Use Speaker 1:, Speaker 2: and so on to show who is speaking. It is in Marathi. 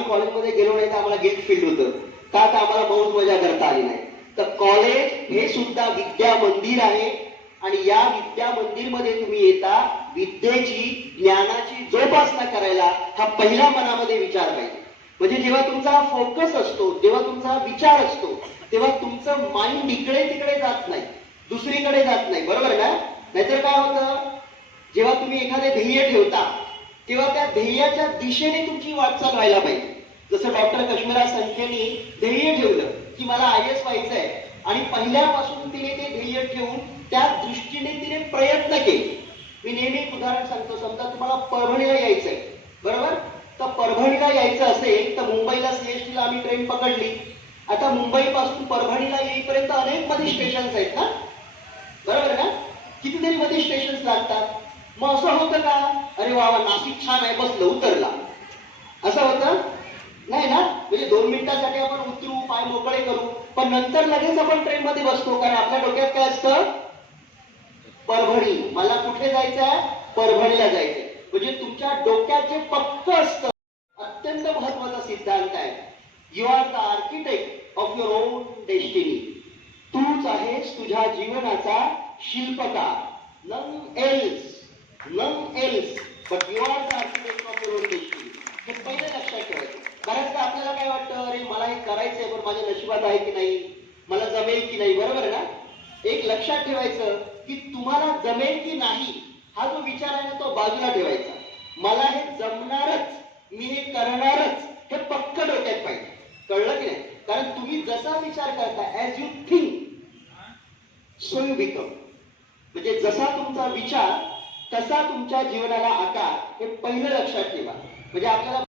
Speaker 1: आम्ही कॉलेजमध्ये गेलो नाही तर आम्हाला गिल्ट फील होतं. का तर आम्हाला मौज मजा करता आली नाही. तर कॉलेज हे सुद्धा विद्या मंदिर आहे. आणि या विद्या मंदिरमध्ये तुम्ही येता विद्येची ज्ञानाची जोपासना करायला हा पहिला मनामध्ये विचार पाहिजे. म्हणजे जेव्हा तुमचा फोकस असतो जेव्हा तुमचा विचार असतो तेव्हा तुमचं माइंड इकडे तिकडे जात नाही दुसरीकडे जात नाही. बरोबर ना? नाहीतर काय होतं? जेव्हा तुम्ही एखादे ध्येय ठेवता तेव्हा त्या ध्येयाच्या दिशेने तुमची वाटचाल व्हायला पाहिजे. जसं डॉक्टर कश्मीरा संख्येने ध्येय ठेवलं की मला आय एस व्हायचंय आणि पहिल्यापासून तिने ते ध्येय ठेवून त्या दृष्टीने तिने प्रयत्न केले. मी नेहमी एक उदाहरण सांगतो समजा तुम्हाला परभणीला यायचं आहे बरोबर? तर परभणीला यायचं असेल तर मुंबईला सीएसटीला आम्ही ट्रेन पकडली. आता मुंबई पासून परभणीला येईपर्यंत अनेकमध्ये स्टेशन्स आहेत ना? बरोबर ना? कितीतरी मध्ये स्टेशन्स लागतात. मग असं होतं का? अरे वा नाशिक छान आहे बसलं उतरला. असं होतं? नाही ना? म्हणजे दोन मिनिटासाठी आपण उतरू पाय मोकळे करू. पण नंतर लगेच आपण ट्रेन मध्ये बसतो कारण आपल्या डोक्यात काय असतं? परभणी. मला कुठे जायचं आहे परभणीला जायचंय. म्हणजे तुमच्या डोक्यात जे पक्क असतं अत्यंत महत्त्वाचा सिद्धांत आहे. You are the architect of your own destiny तूच आहेस तुझ्या जीवनाचा शिल्पकार. None else none else but you are the architect of your own destiny हे पहिले लक्षात ठेवायचं. बऱ्याचदा आपल्याला काय वाटतं? अरे मला हे करायचंय पण माझ्या नशिबात आहे की नाही? मला जमेल की नाही? बरोबर ना? एक लक्षात ठेवायचं की तुम्हाला जमेल की नाही हा जो विचार आहे ना तो बाजूला ठेवायचा. मला हे जमणारच मी हे करणारच हे पक्क डोक्यात पाहिजे. कळलं की नाही? कारण तुम्ही जसा विचार करता as you think so you become म्हणजे जसा तुमचा विचार तसा तुमच्या जीवनाला आकार हे पहिलं लक्षात ठेवा. म्हणजे आपल्याला